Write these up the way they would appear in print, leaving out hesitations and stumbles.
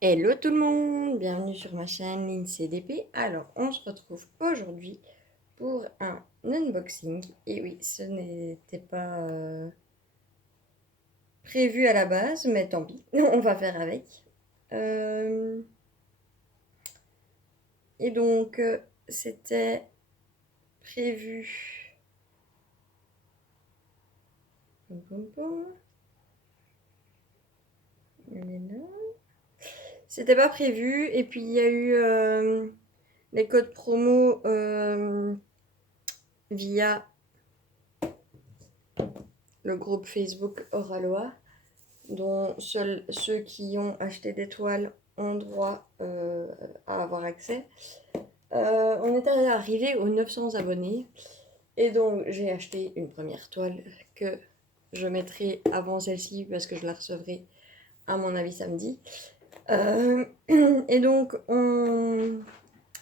Hello tout le monde, bienvenue sur ma chaîne LinCDP. Alors, on se retrouve aujourd'hui pour un unboxing. Et oui, ce n'était pas prévu à la base, mais tant pis, on va faire avec. Euh, et donc, c'était prévu. Pom, pom, pom. Elle est là. C'était pas prévu, et puis il y a eu les codes promo via le groupe Facebook Oraloa, dont seuls ceux qui ont acheté des toiles ont droit à avoir accès. On est arrivé aux 900 abonnés et donc j'ai acheté une première toile que je mettrai avant celle-ci parce que je la recevrai à mon avis samedi. Et donc on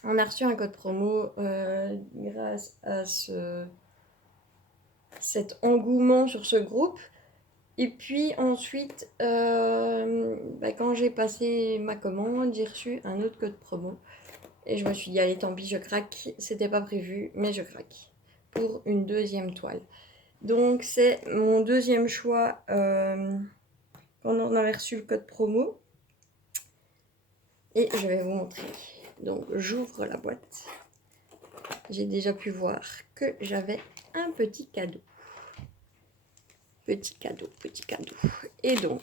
a reçu un code promo grâce à cet engouement sur ce groupe. Et puis ensuite, quand j'ai passé ma commande, j'ai reçu un autre code promo. Et je me suis dit, allez, tant pis, je craque. C'était pas prévu, mais je craque. Pour une deuxième toile. Donc c'est mon deuxième choix quand on avait reçu le code promo. Et je vais vous montrer. Donc j'ouvre la boîte. J'ai déjà pu voir que j'avais un petit cadeau. Petit cadeau, petit cadeau. Et donc,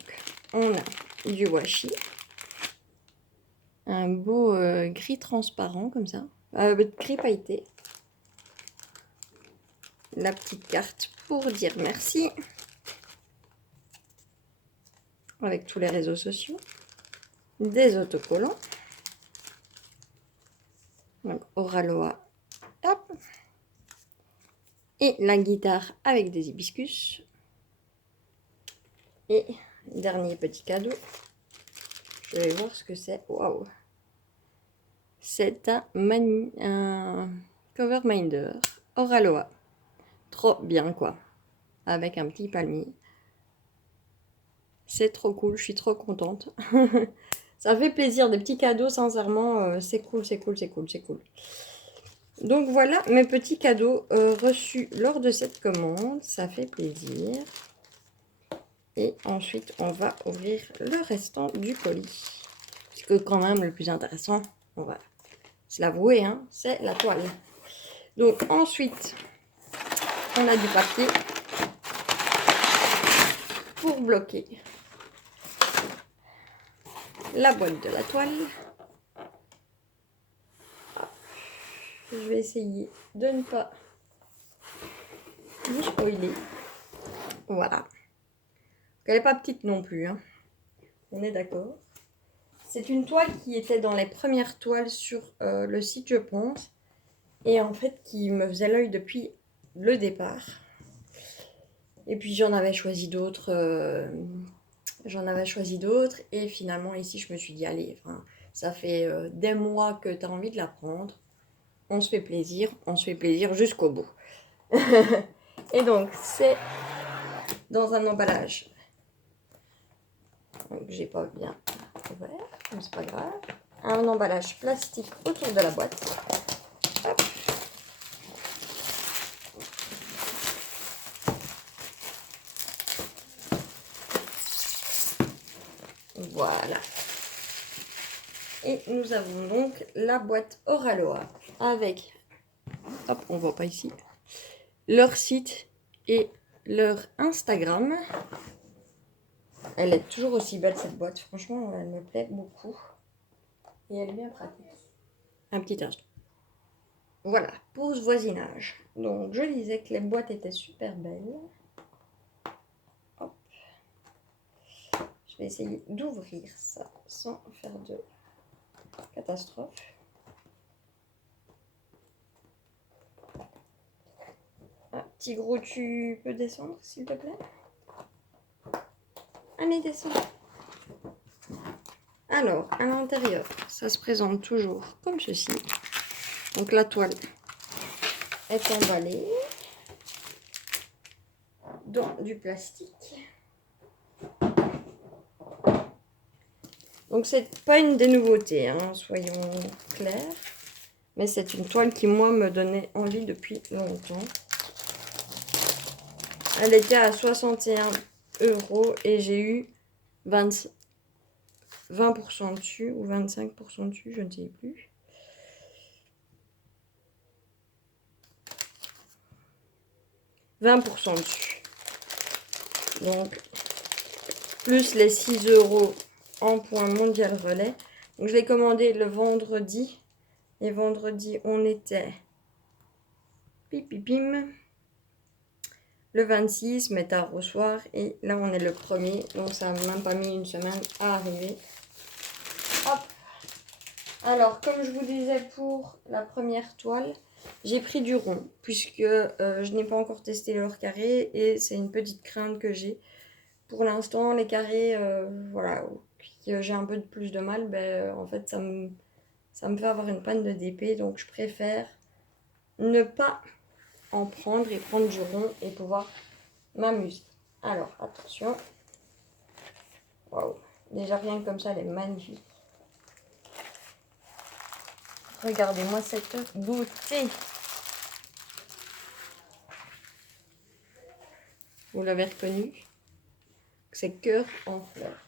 on a du washi. Un beau gris transparent comme ça. Gris pailleté. La petite carte pour dire merci. Avec tous les réseaux sociaux. Des autocollants. Donc, Oraloa. Hop. Et la guitare avec des hibiscus. Et dernier petit cadeau. Je vais voir ce que c'est. Waouh! C'est un cover minder Oraloa. Trop bien quoi. Avec un petit palmier. C'est trop cool, je suis trop contente. Ça fait plaisir, des petits cadeaux, sincèrement, c'est cool, c'est cool, c'est cool, c'est cool. Donc voilà mes petits cadeaux reçus lors de cette commande, ça fait plaisir. Et ensuite, on va ouvrir le restant du colis. Parce que quand même, le plus intéressant, on va se l'avouer, hein, c'est la toile. Donc ensuite, on a du papier pour bloquer la boîte de la toile. Je vais essayer de ne pas vous spoiler. Voilà. Elle n'est pas petite non plus, hein. On est d'accord. C'est une toile qui était dans les premières toiles sur le site, je pense. Et en fait, qui me faisait l'œil depuis le départ. Et puis j'en avais choisi d'autres. Et finalement, ici, je me suis dit, allez, ça fait des mois que tu as envie de la prendre. On se fait plaisir jusqu'au bout. Et donc, c'est dans un emballage. Donc, j'ai pas bien ouvert, mais c'est pas grave. Un emballage plastique autour de la boîte. Hop. Voilà. Et nous avons donc la boîte Oraloa avec, hop, on voit pas ici, leur site et leur Instagram. Elle est toujours aussi belle cette boîte, franchement elle me plaît beaucoup. Et elle est bien pratique. Un petit instant. Voilà, pour ce voisinage. Donc je disais que les boîtes étaient super belles. Hop. Je vais essayer d'ouvrir ça sans faire de catastrophe. Ah, petit gros, tu peux descendre s'il te plaît? Allez, descends. Alors, à l'intérieur, ça se présente toujours comme ceci. Donc la toile est emballée dans du plastique. Donc c'est pas une des nouveautés, hein, soyons clairs. Mais c'est une toile qui, moi, me donnait envie depuis longtemps. Elle était à 61 € et j'ai eu 20% dessus ou 25% dessus, je ne sais plus. « 20% dessus. Donc, plus les 6 € en point mondial relais. Donc, je l'ai commandé le vendredi. Et vendredi, on était pipipim. Le 26, mais tard au soir. Et là, on est le 1er. Donc, ça n'a même pas mis une semaine à arriver. Hop. Alors, comme je vous disais pour la première toile, j'ai pris du rond. Puisque je n'ai pas encore testé leur carré. Et c'est une petite crainte que j'ai. Pour l'instant, les carrés, voilà, j'ai un peu plus de mal, ben, en fait, ça me fait avoir une panne de DP. Donc, je préfère ne pas en prendre et prendre du rond et pouvoir m'amuser. Alors, attention. Waouh, déjà rien que comme ça, elle est magnifique. Regardez-moi cette beauté. Vous l'avez reconnu? C'est Cœur en fleurs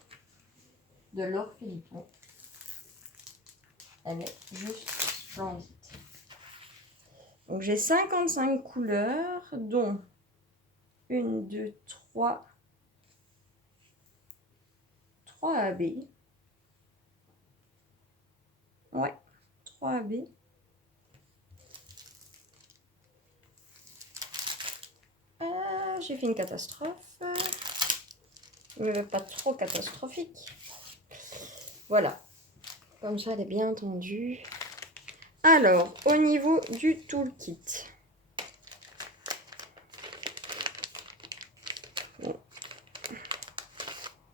de Laure Philippon. Elle est juste splendide. Donc j'ai 55 couleurs, dont 1, 2, 3 AB. Ouais, 3 AB. J'ai fait une catastrophe. Mais pas trop catastrophique. Voilà. Comme ça, elle est bien tendue. Alors, au niveau du toolkit. Bon.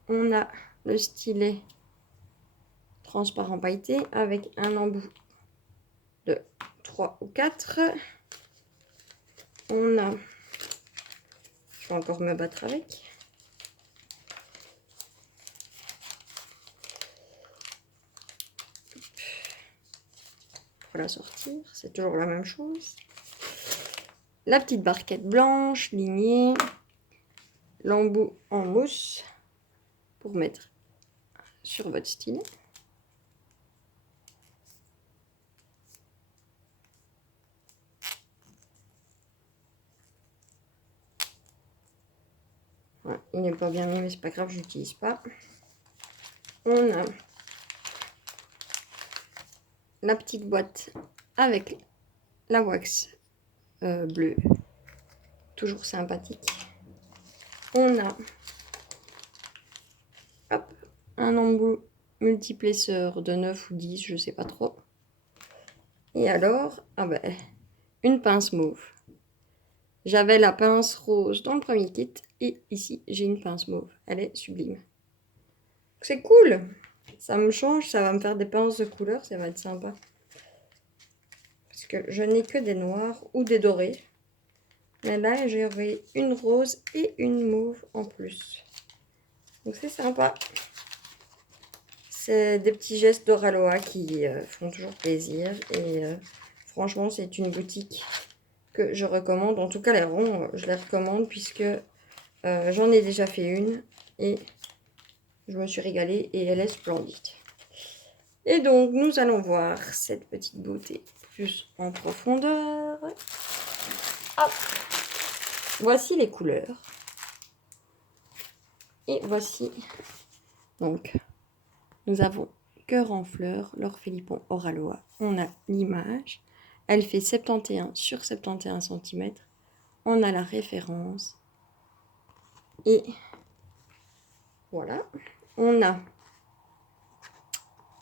On a le stylet transparent pailleté avec un embout de 3 ou 4. On a... Je vais encore me battre avec. Pour la sortir, c'est toujours la même chose. La petite barquette blanche, lignée. L'embout en mousse pour mettre sur votre stylet. Ouais, il n'est pas bien mis, mais c'est pas grave, je l'utilise pas. On a la petite boîte avec la wax bleue, toujours sympathique. On a hop, un embout multiplesseur de 9 ou 10, je sais pas trop. Et alors, ah ben, une pince mauve. J'avais la pince rose dans le premier kit et ici j'ai une pince mauve. Elle est sublime. C'est cool. Ça me change, ça va me faire des pinces de couleur, ça va être sympa. Parce que je n'ai que des noirs ou des dorés. Mais là, j'aurai une rose et une mauve en plus. Donc c'est sympa. C'est des petits gestes d'Oraloa qui font toujours plaisir. Et franchement, c'est une boutique que je recommande. En tout cas, les ronds, je les recommande puisque j'en ai déjà fait une. Et je me suis régalée et elle est splendide. Et donc, nous allons voir cette petite beauté plus en profondeur. Hop. Voici les couleurs. Et voici, donc, nous avons Cœur en fleurs, Laure Philippon Oraloa. On a l'image. Elle fait 71 sur 71 cm. On a la référence. Et voilà. On a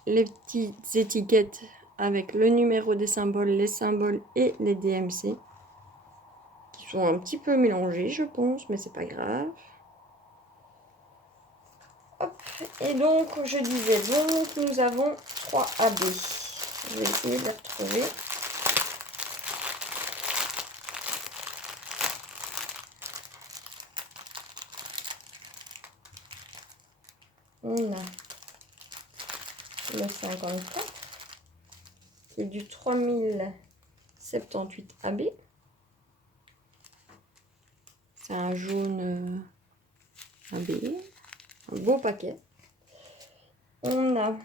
les petites étiquettes avec le numéro des symboles, les symboles et les DMC. Qui sont un petit peu mélangés, je pense, mais c'est pas grave. Hop. Et donc, je disais donc, nous avons 3 AB. Je vais essayer de les retrouver. On a le 54, qui est du 3078 AB. C'est un jaune AB, un beau paquet. On a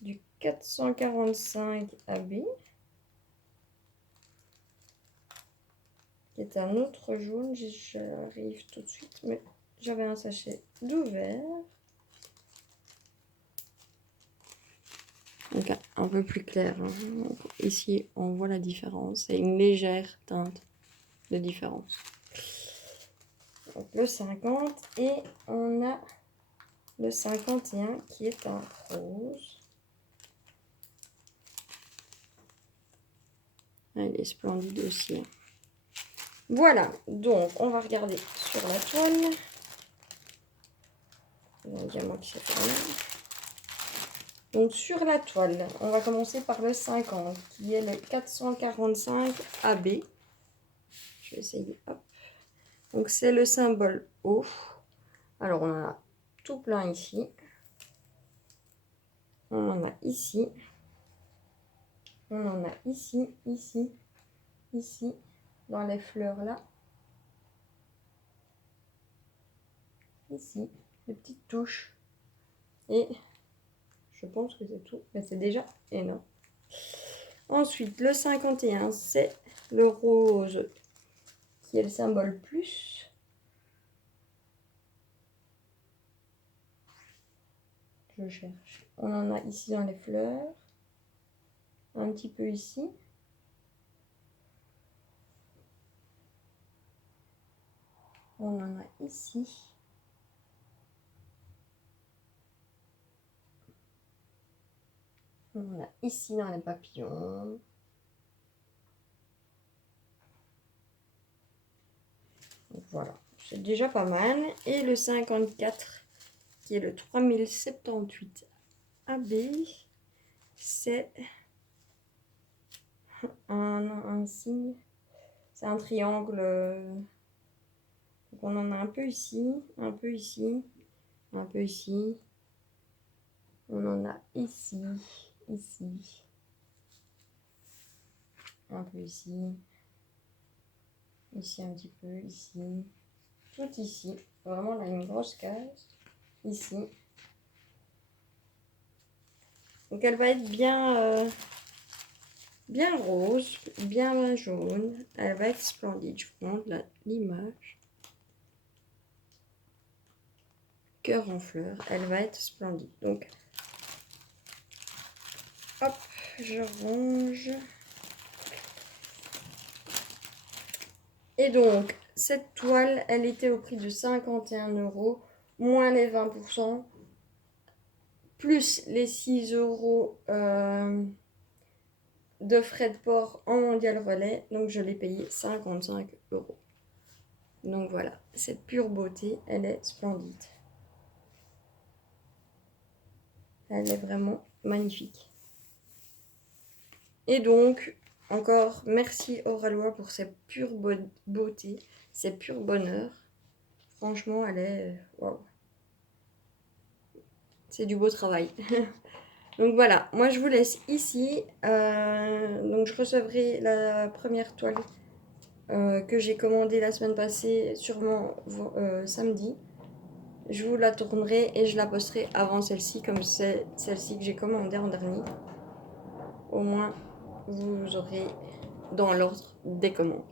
du 445 AB, qui est un autre jaune. J'arrive tout de suite, mais j'avais un sachet d'ouvert. Donc un peu plus clair. Hein. Ici, on voit la différence. C'est une légère teinte de différence. Donc le 50 et on a le 51 qui est un rose. Elle est splendide aussi. Voilà, donc on va regarder sur la toile. Il y a un diamant qui s'est fermé. Donc sur la toile, on va commencer par le 50 qui est le 445 AB. Je vais essayer. Hop. Donc c'est le symbole O. Alors on en a tout plein ici. On en a ici. On en a ici, ici, ici, dans les fleurs là. Ici, des petites touches. Et je pense que c'est tout, mais c'est déjà énorme. Ensuite, le 51, c'est le rose qui est le symbole plus. Je cherche. On en a ici dans les fleurs. Un petit peu ici. On en a ici. On en a ici dans les papillons. Donc voilà, c'est déjà pas mal. Et le 54, qui est le 3078 AB, c'est un signe. C'est un triangle. Donc on en a un peu ici, un peu ici, un peu ici. On en a ici, ici, un peu ici, ici un petit peu, ici, tout ici. Vraiment là une grosse case, ici. Donc elle va être bien, bien rose, bien jaune. Elle va être splendide. Je vous montre l'image. Cœur en fleurs. Elle va être splendide. Donc, hop, je range. Et donc, cette toile, elle était au prix de 51 €, moins les 20%, plus les 6 € de frais de port en mondial relais. Donc, je l'ai payé 55 €. Donc voilà, cette pure beauté, elle est splendide. Elle est vraiment magnifique. Et donc, encore merci Oralois pour cette pure beauté, cette pure bonheur. Franchement, elle est... Wow. C'est du beau travail. Donc voilà, moi je vous laisse ici. Donc je recevrai la première toile que j'ai commandée la semaine passée, sûrement samedi. Je vous la tournerai et je la posterai avant celle-ci, comme c'est celle-ci que j'ai commandée en dernier. Au moins, vous aurez dans l'ordre des commandes.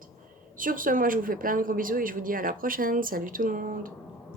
Sur ce, moi je vous fais plein de gros bisous et je vous dis à la prochaine. Salut tout le monde!